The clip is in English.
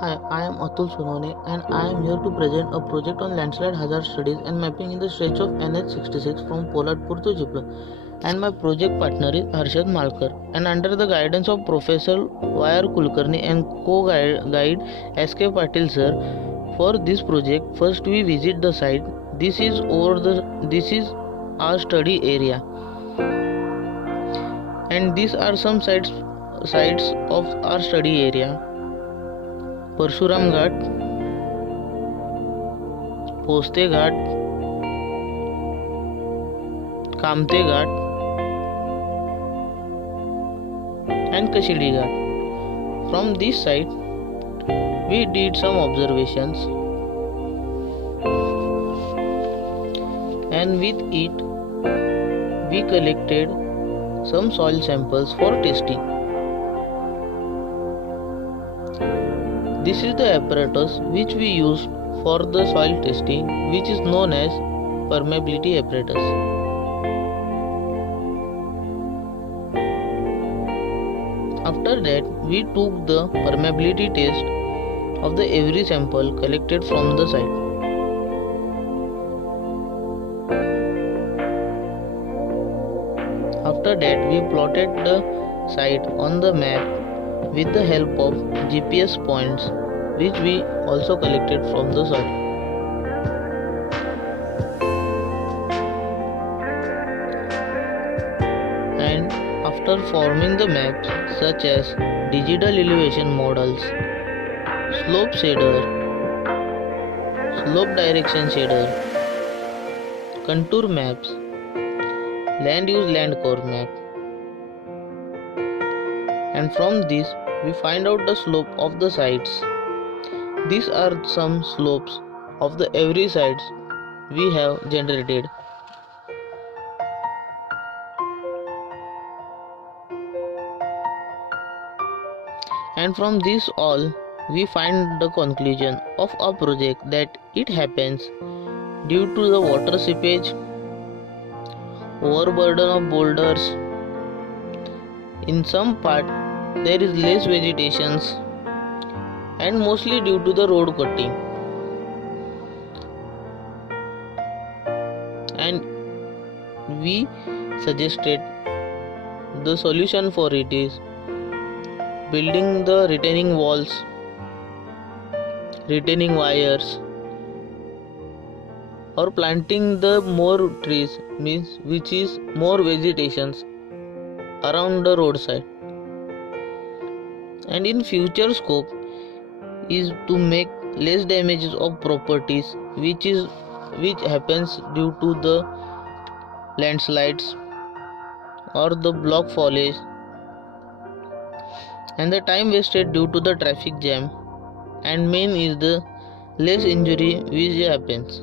Hi, I am Atul Sonone and I am here to present a project on landslide hazard studies and mapping in the stretch of NH66 from Poladpur to Jipla. And my project partner is Harshad Malkar. And under the guidance of Professor Y.R. Kulkarni and co-guide S.K. Patil sir, for this project, first we visit the site. This is our study area, and these are some sites of our study area. Parshuram Ghat, Poste Ghat, Kamte Ghat, and Kashidi Ghat. From this site, we did some observations, and with it, we collected some soil samples for testing. This is the apparatus which we use for the soil testing, which is known as permeability apparatus. After that, we took the permeability test of the every sample collected from the site. After that, we plotted the site on the map with the help of GPS points, which we also collected from the soil. And after forming the maps such as digital elevation models, slope shader, slope direction shader, contour maps, land use land core map, and from this we find out the slope of the sites. These are some slopes of the every sites we have generated. And from this all we find the conclusion of our project that it happens due to the water seepage, overburden of boulders. In some part there is less vegetation, and mostly due to the road cutting. And we suggested the solution for it is building the retaining walls, retaining wires, or planting the more trees, means which is more vegetations around the roadside. And in future scope is to make less damages of properties which happens due to the landslides or the block foliage and the time wasted due to the traffic jam, and main is the less injury which happens.